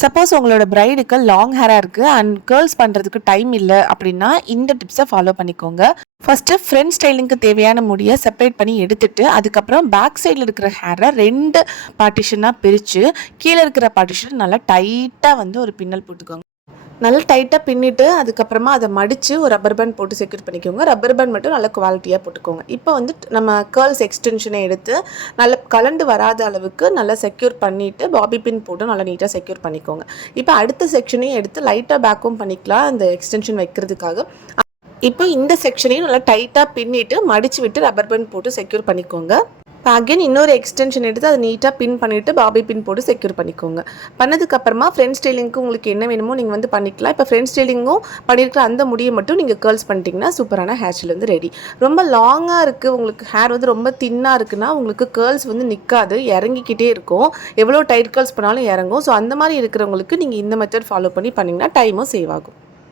Suppose உங்களோட பிரைடுக்கு long ஹேராக இருக்குது and girls பண்ணுறதுக்கு டைம் இல்லை அப்படின்னா இந்த டிப்ஸை ஃபாலோ பண்ணிக்கோங்க. ஃபஸ்ட்டு ஃப்ரண்ட் ஸ்டைலிங்க்கு தேவையான முடியை செப்பரேட் பண்ணி எடுத்துட்டு அதுக்கப்புறம் பேக் சைடில் இருக்கிற ஹேரை 2 பார்ட்டிஷனாக பிரித்து கீழே இருக்கிற பார்ட்டிஷன் நல்லா டைட்டாக வந்து ஒரு பின்னல் போட்டுக்கோங்க. நல்லா டைட்டாக பின்னிட்டு அதுக்கப்புறமா அதை மடித்து ஒரு ரப்பர் பேண்ட் போட்டு செக்யூர் பண்ணிக்கோங்க. ரப்பர் பேண்ட் மட்டும் நல்ல குவாலிட்டியாக போட்டுக்கோங்க. இப்போ வந்து நம்ம கேர்ள்ஸ் எக்ஸ்டென்ஷனை எடுத்து நல்லா கலண்டு வராத அளவுக்கு நல்லா செக்யூர் பண்ணிவிட்டு பாபி பின் போட்டு நல்லா நீட்டாக செக்யூர் பண்ணிக்கோங்க. இப்போ அடுத்த செக்ஷனையும் எடுத்து லைட்டாக பேக்கும் பண்ணிக்கலாம் அந்த எக்ஸ்டென்ஷன் வைக்கிறதுக்காக. இப்போ இந்த செக்ஷனையும் நல்லா டைட்டாக பின்னிட்டு மடித்து விட்டு ரப்பர் பேண்ட் போட்டு செக்யூர் பண்ணிக்கோங்க. இப்போ அகைன் இன்னொரு எக்ஸ்டென்ஷன் எடுத்து அதை நீட்டாக பின் பண்ணிவிட்டு பாபி பின் போட்டு செக்யூர் பண்ணிக்கோங்க. பண்ணதுக்கப்புறமா ஃப்ரண்ட் ஸ்டைலிங்க்கு உங்களுக்கு என்ன வேணுமோ நீங்கள் வந்து பண்ணிக்கலாம். இப்போ ஃப்ரண்ட் ஸ்டைலிங்கும் பண்ணியிருக்கிற அந்த முடியை மட்டும் நீங்கள் கேர்ள்ஸ் பண்ணிட்டீங்கன்னா சூப்பரான ஹேர் ஸ்டைல் வந்து ரெடி. ரொம்ப லாங்காக இருக்குது, உங்களுக்கு ஹேர் வந்து ரொம்ப தின்னாக இருக்குன்னா உங்களுக்கு கேர்ள்ஸ் வந்து நிற்காது, இறங்கிக்கிட்டே இருக்கும். எவ்வளோ டைட் கேர்ள்ஸ் பண்ணாலும் இறங்கும். ஸோ அந்த மாதிரி இருக்கிறவங்களுக்கு நீங்கள் இந்த மெத்தட் ஃபாலோ பண்ணிங்கன்னா டைமும் சேவ் ஆகும்.